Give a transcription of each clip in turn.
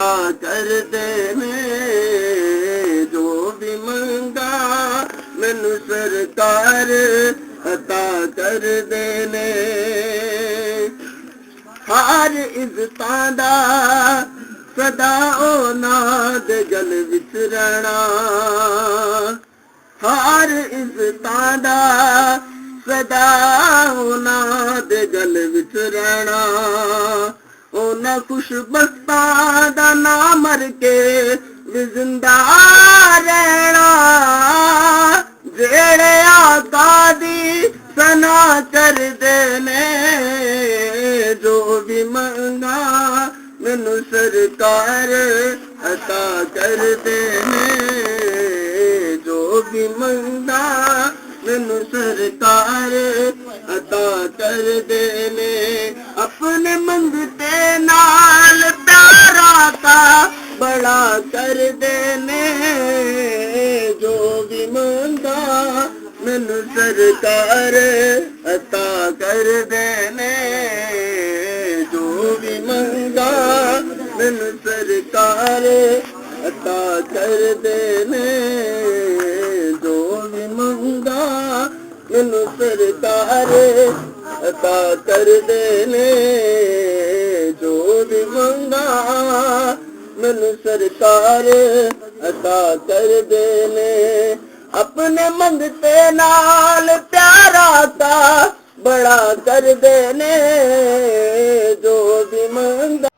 ਕਰਦੇ ਨੇ ਜੋ ਵੀ ਮੰਗਾ ਮੈਨੂੰ ਸਰਕਾਰ ਅਤਾ ਕਰਦੇ ਨੇ। ਹਰ ਇੱਜ਼ਤਾਂ ਦਾ ਸਦਾ ਉਹਨਾਂ ਦੇ ਗਲ ਵਿੱਚ ਰਹਿਣਾ, ਹਰ ਇੱਜ਼ਤਾਂ ਦਾ ਸਦਾ ਉਹਨਾਂ ਦੇ ਗਲ ਵਿੱਚ ਰਹਿਣਾ। ਉਹਨਾਂ ਖੁਸ਼ਬਖਤਾਂ ਦਾ ਨਾ ਮਰ ਕੇ ਵੀ ਜ਼ਿੰਦਾ ਰਹਿਣਾ, ਜਿਹੜੇ ਆਕਾ ਦੀ ਸਨਾ ਕਰਦੇ ਨੇ ਜੋ ਵੀ ਮੰਗਾ ਮੈਨੂੰ ਸਰਕਾਰ ਅਤਾ ਕਰਦੇ ਨੇ। ਜੋ ਵੀ ਮੰਗਾ ਮੈਨੂੰ ਸਰਕਾਰ ਅਤਾ ਕਰਦੇ ਨੇ। ਆਪਣੇ ਮੰਗਤੇ ਨਾਲ ਪਿਆਰਾ ਕਾ ਬੜਾ ਕਰਦੇ ਨੇ ਜੋ ਵੀ ਮੰਗਾ ਮੈਨੂੰ ਸਰਕਾਰ ਅਤਾ ਕਰਦੇ ਨੇ। ਜੋ ਵੀ ਮੰਗਾ ਮੈਨੂੰ ਸਰਕਾਰ ਅਤਾ ਕਰਦੇ ਨੇ। ਜੋ ਵੀ ਮੰਗਾ ਮੈਨੂੰ ਸਰਕਾਰ ਅਤਾ ਕਰਦੇ ਨੇ। ਜੋ ਵੀ ਮੰਗਾ ਮੈਨੂੰ ਸਰਕਾਰ ਅਤਾ ਕਰਦੇ ਨੇ। ਆਪਣੇ ਮੰਗਤੇ ਨਾਲ ਪਿਆਰਾ ਦਾ ਬੜਾ ਕਰਦੇ ਨੇ ਜੋ ਵੀ ਮੰਗਾ।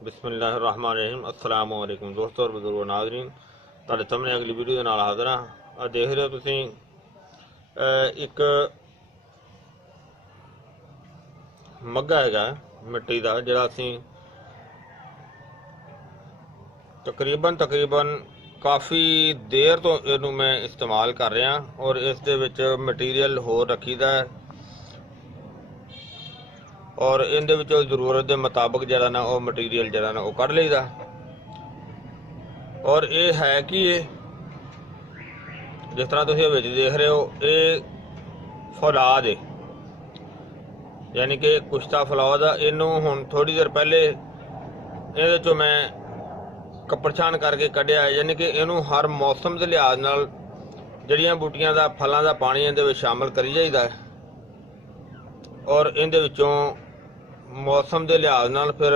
ਬਿਸਮਿल्लाहिर्रहमानिर्रहीम। अस्सलाम वालेकुम दोस्तों और बुजुर्गो नाज़रीन, ਤੁਹਾਡੇ ਸਾਹਮਣੇ ਅਗਲੀ ਵੀਡੀਓ ਦੇ ਨਾਲ ਹਾਜ਼ਰ ਹਾਂ। ਆ ਦੇਖ ਰਹੇ ਹੋ ਤੁਸੀਂ ਇੱਕ ਮੱਗਾ ਹੈਗਾ ਮਿੱਟੀ ਦਾ, ਜਿਹੜਾ ਅਸੀਂ ਤਕਰੀਬਨ ਕਾਫੀ ਦੇਰ ਤੋਂ ਇਹਨੂੰ ਮੈਂ ਇਸਤੇਮਾਲ ਕਰ ਰਿਹਾ ਔਰ ਇਸ ਦੇ ਵਿੱਚ ਮਟੀਰੀਅਲ ਹੋਰ ਰੱਖੀਦਾ ਹੈ ਔਰ ਇਹਦੇ ਵਿੱਚੋਂ ਜ਼ਰੂਰਤ ਦੇ ਮੁਤਾਬਕ ਜਿਹੜਾ ਨਾ ਉਹ ਮਟੀਰੀਅਲ ਜਿਹੜਾ ਨਾ ਉਹ ਕੱਢ ਲਈਦਾ। ਔਰ ਇਹ ਹੈ ਕਿ ਇਹ ਜਿਸ ਤਰ੍ਹਾਂ ਤੁਸੀਂ ਵਿੱਚ ਦੇਖ ਰਹੇ ਹੋ, ਇਹ ਫੌਲਾਦ ਹੈ, ਯਾਨੀ ਕਿ ਕੁਸ਼ਤਾ ਫੌਲਾਦ ਆ। ਇਹਨੂੰ ਹੁਣ ਥੋੜੀ ਦੇਰ ਪਹਿਲੇ ਇਹਦੇ ਚੋਂ ਮੈਂ ਕੱਪੜਛਾਣ ਕਰਕੇ ਕੱਢਿਆ, ਯਾਨੀ ਕਿ ਇਹਨੂੰ ਹਰ ਮੌਸਮ ਦੇ ਲਿਹਾਜ਼ ਨਾਲ ਜੜੀਆਂ ਬੂਟੀਆਂ ਦਾ ਫਲਾਂ ਦਾ ਪਾਣੀ ਇਹਦੇ ਵਿੱਚ ਸ਼ਾਮਲ ਕਰੀ ਜਾਈਦਾ ਹੈ ਔਰ ਇਹਦੇ ਵਿੱਚੋਂ ਮੌਸਮ ਦੇ ਲਿਹਾਜ਼ ਨਾਲ ਫਿਰ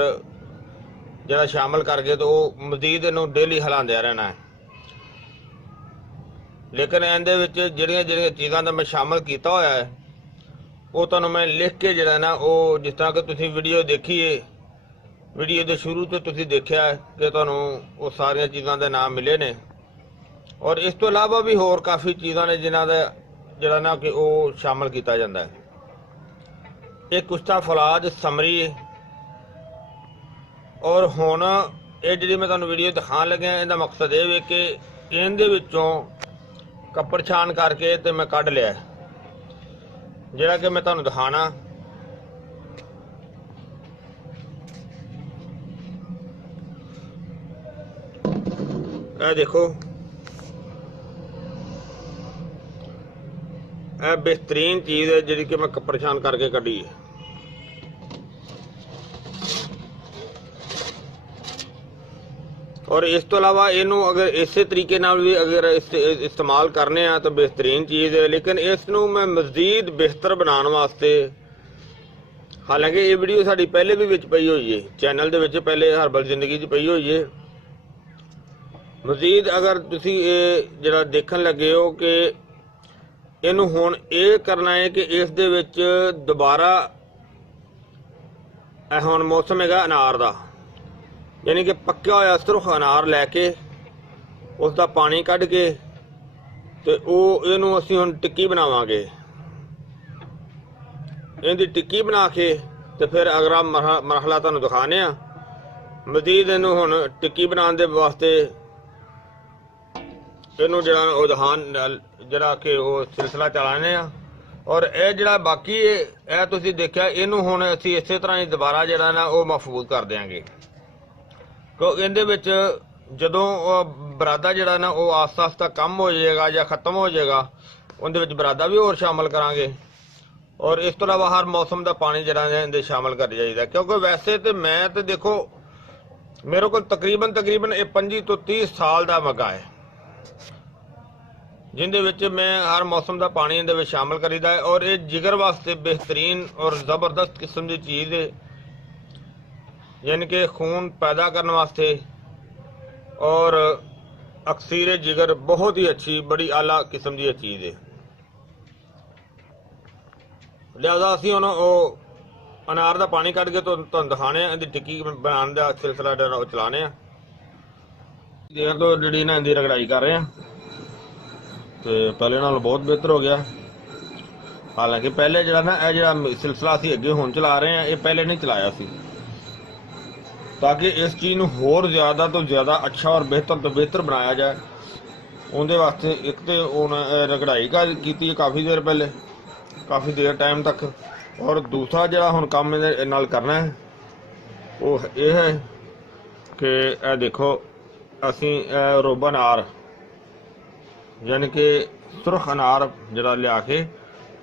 ਜਿਹੜਾ ਸ਼ਾਮਲ ਕਰਕੇ ਤਾਂ ਉਹ ਮਜ਼ੀਦ ਇਹਨੂੰ ਡੇਲੀ ਹਿਲਾਉਂਦਿਆ ਰਹਿਣਾ ਹੈ। ਲੇਕਿਨ ਇਹਦੇ ਵਿੱਚ ਜਿਹੜੀਆਂ ਚੀਜ਼ਾਂ ਦਾ ਮੈਂ ਸ਼ਾਮਲ ਕੀਤਾ ਹੋਇਆ ਹੈ ਉਹ ਤੁਹਾਨੂੰ ਮੈਂ ਲਿਖ ਕੇ ਜਿਹੜਾ ਨਾ ਉਹ, ਜਿਸ ਤਰ੍ਹਾਂ ਕਿ ਤੁਸੀਂ ਵੀਡੀਓ ਦੇਖੀਏ, ਵੀਡੀਓ ਦੇ ਸ਼ੁਰੂ ਤੋਂ ਤੁਸੀਂ ਦੇਖਿਆ ਕਿ ਤੁਹਾਨੂੰ ਉਹ ਸਾਰੀਆਂ ਚੀਜ਼ਾਂ ਦੇ ਨਾਮ ਮਿਲੇ ਨੇ ਔਰ ਇਸ ਤੋਂ ਇਲਾਵਾ ਵੀ ਹੋਰ ਕਾਫੀ ਚੀਜ਼ਾਂ ਨੇ ਜਿਨ੍ਹਾਂ ਦਾ ਜਿਹੜਾ ਨਾ ਕਿ ਉਹ ਸ਼ਾਮਲ ਕੀਤਾ ਜਾਂਦਾ ਹੈ। ਇਹ ਕੁਸ਼ਤਾ ਫੌਲਾਦ ਸਮਰੀ ਹੈ ਔਰ ਹੁਣ ਇਹ ਜਿਹੜੀ ਮੈਂ ਤੁਹਾਨੂੰ ਵੀਡੀਓ ਦਿਖਾਉਣ ਲੱਗਿਆ, ਇਹਦਾ ਮਕਸਦ ਇਹ ਵੇ ਕਿ ਇਹਦੇ ਵਿੱਚੋਂ ਕੱਪੜ ਛਾਣ ਕਰਕੇ ਤੇ ਮੈਂ ਕੱਢ ਲਿਆ, ਜਿਹੜਾ ਕਿ ਮੈਂ ਤੁਹਾਨੂੰ ਦਿਖਾਣਾ। ਇਹ ਦੇਖੋ, ਇਹ ਬਿਹਤਰੀਨ ਚੀਜ਼ ਹੈ ਜਿਹੜੀ ਕਿ ਮੈਂ ਕੱਪੜ ਛਾਣ ਕਰਕੇ ਕੱਢੀ ਹੈ। ਔਰ ਇਸ ਤੋਂ ਇਲਾਵਾ ਇਹਨੂੰ ਅਗਰ ਇਸੇ ਤਰੀਕੇ ਨਾਲ ਵੀ ਅਗਰ ਇਸਤੇਮਾਲ ਕਰਨੇ ਆ ਤਾਂ ਬਿਹਤਰੀਨ ਚੀਜ਼ ਹੈ। ਲੇਕਿਨ ਇਸ ਨੂੰ ਮੈਂ ਮਜ਼ੀਦ ਬਿਹਤਰ ਬਣਾਉਣ ਵਾਸਤੇ, ਹਾਲਾਂਕਿ ਇਹ ਵੀਡੀਓ ਸਾਡੀ ਪਹਿਲੇ ਵੀ ਵਿੱਚ ਪਈ ਹੋਈ ਹੈ ਚੈਨਲ ਦੇ ਵਿੱਚ, ਪਹਿਲੇ ਹਰਬਲ ਜ਼ਿੰਦਗੀ 'ਚ ਪਈ ਹੋਈ ਹੈ। ਮਜ਼ੀਦ ਅਗਰ ਤੁਸੀਂ ਇਹ ਜਿਹੜਾ ਦੇਖਣ ਲੱਗੇ ਹੋ ਕਿ ਇਹਨੂੰ ਹੁਣ ਇਹ ਕਰਨਾ ਹੈ ਕਿ ਇਸ ਦੇ ਵਿੱਚ ਦੁਬਾਰਾ, ਇਹ ਹੁਣ ਮੌਸਮ ਹੈਗਾ ਅਨਾਰ ਦਾ, ਯਾਨੀ ਕਿ ਪੱਕਿਆ ਹੋਇਆ ਸੁਰਖ ਅਨਾਰ ਲੈ ਕੇ ਉਸ ਦਾ ਪਾਣੀ ਕੱਢ ਕੇ ਤੇ ਉਹ ਇਹਨੂੰ ਅਸੀਂ ਹੁਣ ਟਿੱਕੀ ਬਣਾਵਾਂਗੇ। ਇਹਦੀ ਟਿੱਕੀ ਬਣਾ ਕੇ ਤੇ ਫਿਰ ਅਗਲਾ ਮਰਹਲਾ ਤੁਹਾਨੂੰ ਦਿਖਾਣੇ ਆ। ਮਜ਼ੀਦ ਇਹਨੂੰ ਹੁਣ ਟਿੱਕੀ ਬਣਾਉਣ ਦੇ ਵਾਸਤੇ ਇਹਨੂੰ ਜਿਹੜਾ ਉਹ ਜਿਹੜਾ ਕਿ ਉਹ ਸਿਲਸਿਲਾ ਚਲਾਣੇ ਆ ਔਰ ਇਹ ਜਿਹੜਾ ਬਾਕੀ ਇਹ ਤੁਸੀਂ ਦੇਖਿਆ, ਇਹਨੂੰ ਹੁਣ ਅਸੀਂ ਇਸੇ ਤਰ੍ਹਾਂ ਹੀ ਦੁਬਾਰਾ ਜਿਹੜਾ ਨਾ ਉਹ ਮਹਿਫੂਜ਼ ਕਰ ਦਿਆਂਗੇ। ਕਿਉਂਕਿ ਇਹਦੇ ਵਿੱਚ ਜਦੋਂ ਬਰਾਦਾ ਜਿਹੜਾ ਨਾ ਉਹ ਆਸਤਾ ਆਸਤਾ ਕਮ ਹੋ ਜਾਏਗਾ ਜਾਂ ਖਤਮ ਹੋ ਜਾਏਗਾ, ਉਹਦੇ ਵਿੱਚ ਬਰਾਦਾ ਵੀ ਹੋਰ ਸ਼ਾਮਲ ਕਰਾਂਗੇ ਔਰ ਇਸ ਤੋਂ ਇਲਾਵਾ ਹਰ ਮੌਸਮ ਦਾ ਪਾਣੀ ਜਿਹੜਾ ਹੈ ਇਹਦੇ ਸ਼ਾਮਲ ਕਰ ਜਾਈਦਾ, ਕਿਉਂਕਿ ਵੈਸੇ ਤੇ ਮੈਂ ਤੇ ਦੇਖੋ ਮੇਰੇ ਕੋਲ ਤਕਰੀਬਨ ਇਹ 25 ਤੋਂ 30 ਸਾਲ ਦਾ ਮਗਾ ਹੈ, ਜਿੰਦੇ ਵਿੱਚ ਮੈਂ ਹਰ ਮੌਸਮ ਦਾ ਪਾਣੀ ਇਹਦੇ ਵਿੱਚ ਸ਼ਾਮਲ ਕਰੀਦਾ ਹੈ। ਔਰ ਇਹ ਜਿਗਰ ਵਾਸਤੇ ਬਿਹਤਰੀਨ ਔਰ ਜ਼ਬਰਦਸਤ ਕਿਸਮ ਦੀ ਚੀਜ਼ ਹੈ, ਯਾਨੀ ਕਿ ਖੂਨ ਪੈਦਾ ਕਰਨ ਵਾਸਤੇ ਔਰ ਅਕਸੀਰ ਜਿਗਰ ਬਹੁਤ ਹੀ ਅੱਛੀ ਬੜੀ ਆਲਾ ਕਿਸਮ ਦੀ ਚੀਜ਼ ਹੈ। ਲਿਹਾਜ਼ਾ ਅਸੀਂ ਹੁਣ ਉਹ ਅਨਾਰ ਦਾ ਪਾਣੀ ਕੱਢ ਕੇ ਤੁਹਾਨੂੰ ਦਿਖਾਣੇ ਆ, ਇਹਦੀ ਟਿੱਕੀ ਬਣਾਉਣ ਦਾ ਸਿਲਸਿਲਾ ਜਿਹੜਾ ਉਹ ਚਲਾਣੇ ਆ। ਦੇਰ ਤੋਂ ਜਿਹੜੀ ਨਾ ਇਹਦੀ ਰਗੜਾਈ ਕਰ ਰਹੇ ਆ ਤੇ ਪਹਿਲੇ ਨਾਲੋਂ ਬਹੁਤ ਬਿਹਤਰ ਹੋ ਗਿਆ। ਹਾਲਾਂਕਿ ਪਹਿਲੇ ਜਿਹੜਾ ਨਾ ਇਹ ਜਿਹੜਾ ਸਿਲਸਿਲਾ ਅਸੀਂ ਅੱਗੇ ਹੁਣ ਚਲਾ ਰਹੇ ਆ, ਇਹ ਪਹਿਲੇ ਨਹੀਂ ਚਲਾਇਆ ਸੀ, ਤਾਂ ਕਿ ਇਸ ਚੀਜ਼ ਨੂੰ ਹੋਰ ਜ਼ਿਆਦਾ ਤੋਂ ਜ਼ਿਆਦਾ ਅੱਛਾ ਔਰ ਬਿਹਤਰ ਤੋਂ ਬਿਹਤਰ ਬਣਾਇਆ ਜਾਏ। ਉਹਦੇ ਵਾਸਤੇ ਇੱਕ ਤੇ ਹੁਣ ਰਗੜਾਈ ਕੀਤੀ ਹੈ ਕਾਫੀ ਦੇਰ ਪਹਿਲੇ, ਕਾਫੀ ਦੇਰ ਟਾਈਮ ਤੱਕ। ਔਰ ਦੂਸਰਾ ਜਿਹੜਾ ਹੁਣ ਕੰਮ ਇਹਦੇ ਨਾਲ ਕਰਨਾ ਹੈ ਉਹ ਇਹ ਹੈ ਕਿ ਇਹ ਦੇਖੋ ਅਸੀਂ ਰੋਬਾ ਅਨਾਰ ਯਾਨੀ ਕਿ ਸੁਰਖ ਅਨਾਰ ਜਿਹੜਾ ਲਿਆ ਕੇ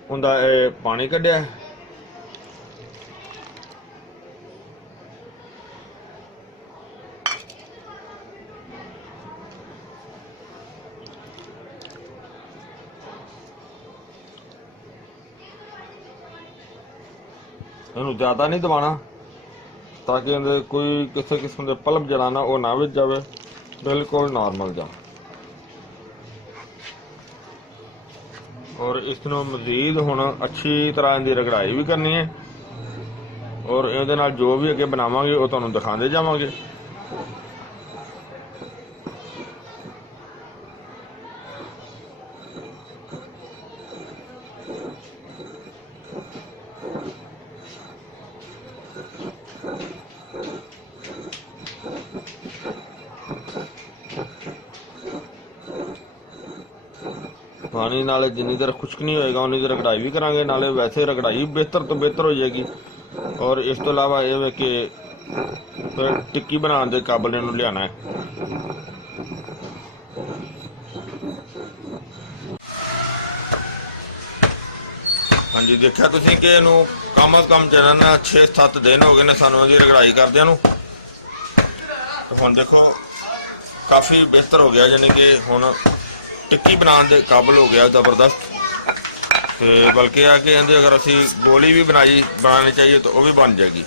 ਉਹਦਾ ਇਹ ਪਾਣੀ ਕੱਢਿਆ। ਇਹਨੂੰ ਜ਼ਿਆਦਾ ਨਹੀਂ ਦਬਾਉਣਾ ਤਾਂ ਕਿ ਇਹਦੇ ਕੋਈ ਕਿਸੇ ਕਿਸਮ ਦੇ ਪਲਪ ਜਿਹੜਾ ਨਾ ਉਹ ਨਾ ਵਿੱਚ ਜਾਵੇ, ਬਿਲਕੁਲ ਨਾਰਮਲ ਜਾ। ਔਰ ਇਸ ਨੂੰ ਮਜ਼ੀਦ ਹੁਣ ਅੱਛੀ ਤਰ੍ਹਾਂ ਦੀ ਰਗੜਾਈ ਵੀ ਕਰਨੀ ਹੈ ਔਰ ਇਹਦੇ ਨਾਲ ਜੋ ਵੀ ਅੱਗੇ ਬਣਾਵਾਂਗੇ ਉਹ ਤੁਹਾਨੂੰ ਦਿਖਾਉਂਦੇ ਜਾਵਾਂਗੇ। ਪਾਣੀ ਨਾਲੇ ਜਿੰਨੀ ਦੇਰ ਖੁਸ਼ਕ ਨਹੀਂ ਹੋਏਗਾ ਉਨੀ ਦੇਰ ਰਗੜਾਈ ਵੀ ਕਰਾਂਗੇ, ਨਾਲੇ ਵੈਸੇ ਰਗੜਾਈ ਬਿਹਤਰ ਤੋਂ ਬਿਹਤਰ ਹੋ ਜਾਏਗੀ। ਔਰ ਇਸ ਤੋਂ ਇਲਾਵਾ ਇਹ ਵੇ ਕਿ ਫਿਰ ਟਿੱਕੀ ਬਣਾਉਣ ਦੇ ਕਾਬਲ ਇਹਨੂੰ ਲਿਆਣਾ ਹੈ। ਹਾਂਜੀ, ਦੇਖਿਆ ਤੁਸੀਂ ਕਿ ਇਹਨੂੰ ਕਮ ਅਜ਼ ਕਮ ਜਿਹੜਾ ਨਾ 6-7 ਦਿਨ ਹੋ ਗਏ ਨੇ ਸਾਨੂੰ ਇਹਦੀ ਰਗੜਾਈ ਕਰਦਿਆਂ ਨੂੰ। ਹੁਣ ਦੇਖੋ ਕਾਫੀ ਬਿਹਤਰ ਹੋ ਗਿਆ, ਯਾਨੀ ਕਿ ਹੁਣ ਟਿੱਕੀ ਬਣਾਉਣ ਦੇ ਕਾਬਲ ਹੋ ਗਿਆ ਜ਼ਬਰਦਸਤ। ਤੇ ਬਲਕਿ ਆ ਕਿ ਇਹਦੇ ਅਗਰ ਅਸੀਂ ਗੋਲੀ ਵੀ ਬਣਾਉਣੀ ਚਾਹੀਏ ਤਾਂ ਉਹ ਵੀ ਬਣ ਜਾਏਗੀ।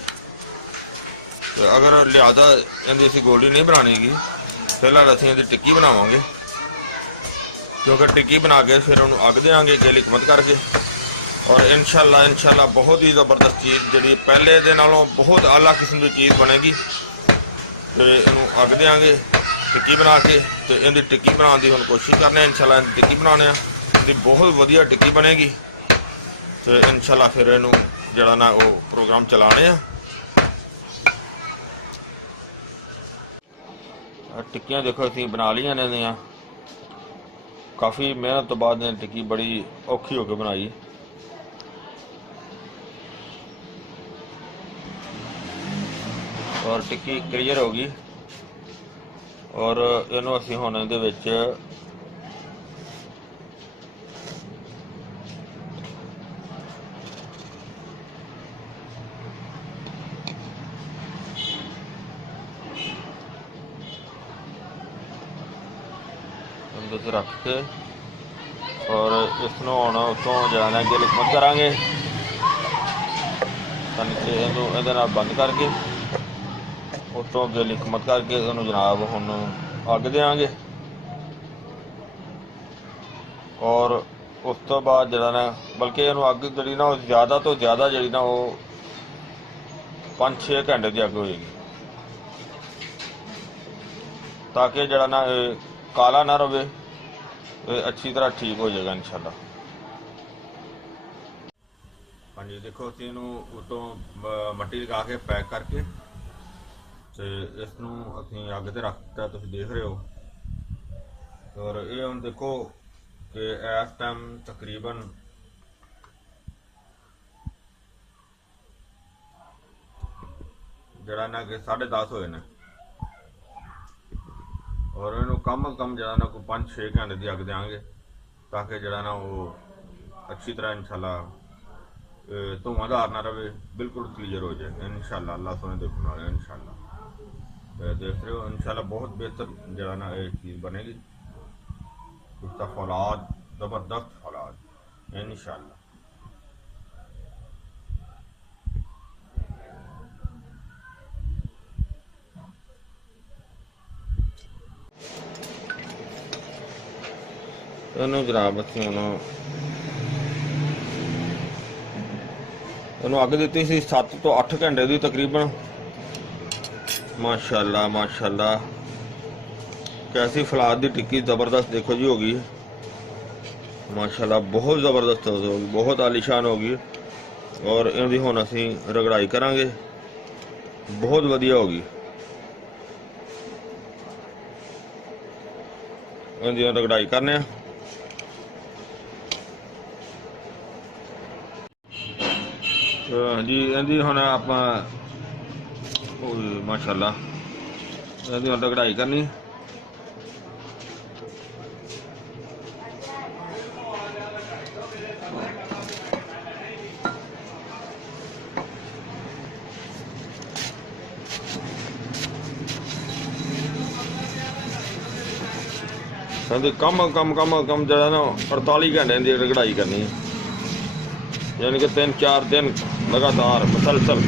ਤੇ ਅਗਰ ਲਿਆਦਾ ਇਹਦੀ ਅਸੀਂ ਗੋਲੀ ਨਹੀਂ ਬਣਾਉਣੀਗੀ, ਫਿਲਹਾਲ ਅਸੀਂ ਇਹਦੀ ਟਿੱਕੀ ਬਣਾਵਾਂਗੇ, ਕਿਉਂਕਿ ਟਿੱਕੀ ਬਣਾ ਕੇ ਫਿਰ ਉਹਨੂੰ ਅੱਗ ਦੇਵਾਂਗੇ ਗੇਲ ਹਕਮਤ ਕਰਕੇ। ਔਰ ਇਨਸ਼ਾਅੱਲਾ ਬਹੁਤ ਹੀ ਜ਼ਬਰਦਸਤ ਚੀਜ਼ ਜਿਹੜੀ ਪਹਿਲੇ ਦੇ ਨਾਲੋਂ ਬਹੁਤ ਆਲਾ ਕਿਸਮ ਦੀ ਚੀਜ਼ ਬਣੇਗੀ। ਤੇ ਇਹਨੂੰ ਅੱਗ ਦੇਵਾਂਗੇ ਟਿੱਕੀ ਬਣਾ ਕੇ, ਤੇ ਇਹਦੀ ਟਿੱਕੀ ਬਣਾਉਣ ਦੀ ਹੁਣ ਕੋਸ਼ਿਸ਼ ਕਰਨੇ ਆ। ਇਨਸ਼ਾਅੱਲਾ ਇਹਦੀ ਟਿੱਕੀ ਬਣਾਉਣੇ ਆ, ਇਹਦੀ ਬਹੁਤ ਵਧੀਆ ਟਿੱਕੀ ਬਣੇਗੀ। ਤੇ ਇਨਸ਼ਾਅੱਲਾ ਫਿਰ ਇਹਨੂੰ ਜਿਹੜਾ ਨਾ ਉਹ ਪ੍ਰੋਗਰਾਮ ਚਲਾਣੇ ਆ। ਟਿੱਕੀਆਂ ਦੇਖੋ ਅਸੀਂ ਬਣਾ ਲਈਆਂ ਨੇ ਇਹਦੀਆਂ, ਕਾਫੀ ਮਿਹਨਤ ਤੋਂ ਬਾਅਦ ਇਹ ਟਿੱਕੀ ਬੜੀ ਔਖੀ ਹੋ ਕੇ ਬਣਾਈ। ਔਰ ਟਿੱਕੀ ਕਲੀਅਰ ਹੋ ਗਈ। ਔਰ ਇਹਨੂੰ ਅਸੀਂ ਹੁਣ ਇਹਦੇ ਵਿੱਚ ਰੱਖ ਕੇ ਔਰ ਇਸ ਨੂੰ ਹੁਣ ਉੱਥੋਂ ਜਾਣਾ ਕਿ ਲਿਖਮਤ ਕਰਾਂਗੇ, ਇਹਨੂੰ ਇਹਦੇ ਨਾਲ ਬੰਦ ਕਰਕੇ ਉੱਤੋਂ ਅੱਗੇ ਲਿਖਮਤ ਕਰਕੇ ਇਹਨੂੰ ਜਨਾਬ ਹੁਣ ਅੱਗ ਦੇਵਾਂਗੇ। ਔਰ ਉਸ ਤੋਂ ਬਾਅਦ ਜਿਹੜਾ ਨਾ ਬਲਕਿ ਇਹਨੂੰ ਅੱਗ ਜਿਹੜੀ ਨਾ ਉਹ ਜ਼ਿਆਦਾ ਤੋਂ ਜ਼ਿਆਦਾ ਜਿਹੜੀ ਨਾ ਉਹ 5-6 ਘੰਟੇ ਦੀ ਅੱਗ ਹੋਏਗੀ, ਤਾਂ ਕਿ ਜਿਹੜਾ ਨਾ ਇਹ ਕਾਲਾ ਨਾ ਰਵੇ, ਇਹ ਅੱਛੀ ਤਰ੍ਹਾਂ ਠੀਕ ਹੋ ਜਾਏਗਾ ਇਨਸ਼ਾਅੱਲਾ। ਹਾਂਜੀ, ਦੇਖੋ ਅਸੀਂ ਇਹਨੂੰ ਉਤੋਂ ਮੱਟੀ ਲਗਾ ਕੇ ਪੈਕ ਕਰਕੇ ਤੇ ਇਸ ਨੂੰ ਅਸੀਂ ਅੱਗ ਤੇ ਰੱਖ ਦਿੱਤਾ, ਤੁਸੀਂ ਦੇਖ ਰਹੇ ਹੋ। ਔਰ ਇਹ ਹੁਣ ਦੇਖੋ ਕਿ ਇਸ ਟਾਈਮ ਤਕਰੀਬਨ ਜਿਹੜਾ ਨਾ ਕਿ 10:30 ਹੋਏ ਨੇ। ਔਰ ਇਹਨੂੰ ਕਮ ਅਜ਼ ਕਮ ਜਿਹੜਾ ਨਾ ਕੋਈ 5-6 ਘੰਟੇ ਦੀ ਅੱਗ ਦੇਵਾਂਗੇ, ਤਾਂ ਕਿ ਜਿਹੜਾ ਨਾ ਉਹ ਅੱਛੀ ਤਰ੍ਹਾਂ ਇਨਸ਼ਾਅੱਲਾ ਧੂਆਂਧਾਰ ਨਾ ਰਵੇ, ਬਿਲਕੁਲ ਕਲੀਅਰ ਹੋ ਜਾਏ ਇਨਸ਼ਾਅੱਲਾ। ਅੱਲਾਹ ਸੋਹਣੇ ਦੇ ਨਾਲ ਇਨਸ਼ਾਅੱਲਾ ਦੇਖ ਰਹੇ ਹੋ। ਇਨਸ਼ਾਅੱਲਾ ਬਹੁਤ ਬਿਹਤਰ ਜਿਹੜਾ ਨਾ ਇਹ ਚੀਜ਼ ਬਣੇਗੀ। उसका फौलाद ज़बरदस्त फौलाद इंशाअल्लाह। जनाब असीं हुण अग दी सी 7 ਤੋਂ 8 घंटे की तकरीबन। माशाअल्लाह माशाअल्लाह कैसी फलाद की टिक्की ज़बरदस्त देखो जी होगी माशाल्लाह, बहुत ज़बरदस्त होगी, बहुत आलीशान होगी। और इनकी हुण असीं रगड़ाई करांगे, बहुत वधिया होगी। इनकी रगड़ाई करने जी। इनकी हुण आपां माशाल्लाह इनकी हुण रगड़ाई करनी। कम जरा ना 48 घंटे की रगड़ाई करनी है, यानी कि 3-4 दिन लगातार मुसलसल।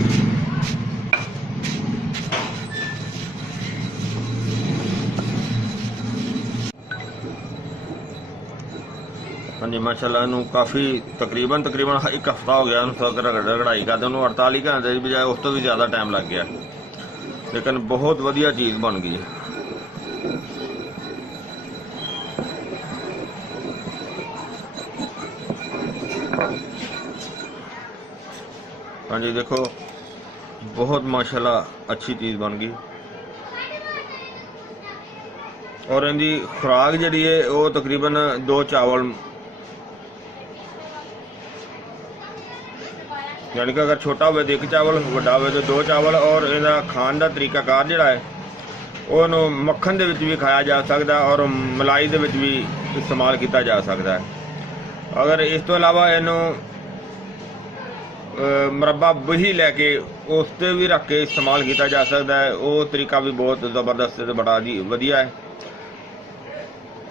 हाँ जी माशाल्लाह इनू काफ़ी तकरीबन 1 हफ्ता हो गया रगड़ाई करते। उन्होंने 48 घंटे की बजाय उस तो भी ज़्यादा टाइम लग गया, लेकिन बहुत वधिया चीज़ बन गई है। हाँ जी देखो बहुत माशाल्लाह अच्छी चीज़ बन गई। और इनकी खुराक जी है वो तकरीबन 2 चावल, यानी कि अगर छोटा हो तो 1 चावल, बड़ा हो तो 2 चावल। और इनका खाण का तरीकाकार जोड़ा है वो मक्खन दे विच भी खाया जा सकता है और मलाई दे विच भी इस्तेमाल किया जा सकता है। अगर इस तो अलावा इनू मुरब्बा बही लैके उस पर भी रख के इस्तेमाल किया जा सकता है, वो तरीका भी बहुत ज़बरदस्त है, बड़ा जी वधिया है।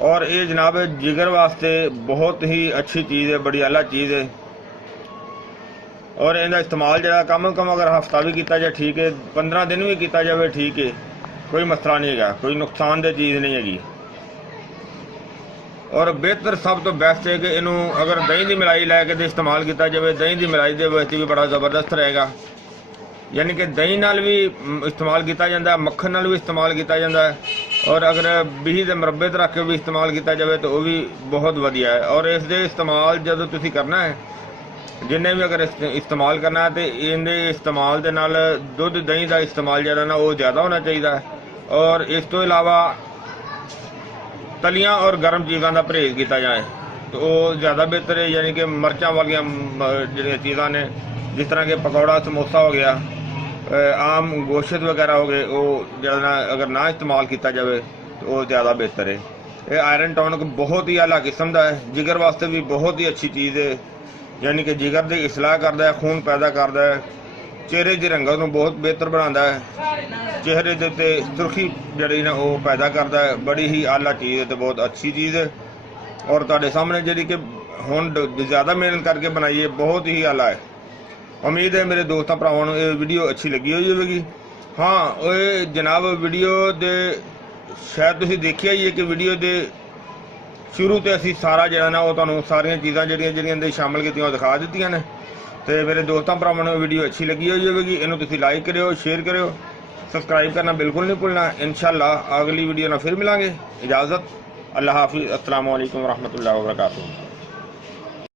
और ये जनाब जिगर वास्ते बहुत ही अच्छी चीज़ है, बड़ी आला चीज़ है। और इनका इस्तेमाल जरा कम अगर हफ्ता भी किया जाए ठीक है, 15 दिन भी किया जाए ठीक है, कोई मसला नहीं है, कोई नुकसानदेह चीज़ नहीं हैगी। और बेहतर सब तो बेस्ट है कि इनू अगर दही की मलाई लैके इस्तेमाल किया जाए, दही की मलाई के वास्ते भी बड़ा ज़बरदस्त रहेगा। यानी कि दही नाल भी इस्तेमाल किया जाता है, मक्खन नाल भी इस्तेमाल किया जाता है। और अगर बीही के मुरब्बे रख के भी इस्तेमाल किया जाए तो वह भी बहुत वधिया है। और इसके इस्तेमाल जदों तुसीं करना है, जिन्हें भी अगर इस्तेमाल करना है, तो इनके इस्तेमाल के नाल दुध दही का इस्तेमाल जरा ना वो ज़्यादा होना चाहिए। और इस तो इलावा तलियां और गर्म चीज़ों का परहेज किया जाए तो वो ज़्यादा बेहतर है। यानी कि मिर्चां वाली जो चीज़ा ने, जिस तरह के पकौड़ा समोसा हो गया, आम गोश्त वगैरह हो गए, वो ज़्यादा अगर ना इस्तेमाल किया जाए तो वो ज़्यादा बेहतर है। ये आयरन टॉनिक बहुत ही आला किस्म का है, जिगर वास्ते भी बहुत ही अच्छी चीज़ है। यानी कि जिगर की इसलाह करता है, खून पैदा करता है, चेहरे की रंगत को बहुत बेहतर बनाता है, चेहरे के उत्ते सुर्खी जी ना वो पैदा करता है। बड़ी ही आला चीज़ है तो बहुत अच्छी चीज़ है। और तुहाडे सामने जी कि हुण ज़्यादा मेहनत करके बनाई है, बहुत ही आला है। उम्मीद है मेरे दोस्तों भरावां नूं ये वीडियो अच्छी लगी हुई होगी। हाँ ये जनाब वीडियो दे शायद तुसीं देखिया ही है कि वीडियो दे शुरू तो असी सारा जो ना वो तुहानूं सारियां चीज़ां जिहड़ियां शामिल कीतियां दिखा दित्तियां ने। तो मेरे दोस्तों भरावां नूं वीडियो अच्छी लगी हुई होगी, इनू तुसीं लाइक करियो, शेयर करियो, सबसक्राइब करना बिल्कुल नहीं भूलना। इंशाअल्लाह अगली वीडियो ना फिर मिलांगे। इजाज़त, अल्लाह हाफिज़, अस्सलामु अलैकुम व रहमतुल्लाहि व बरकातुहू।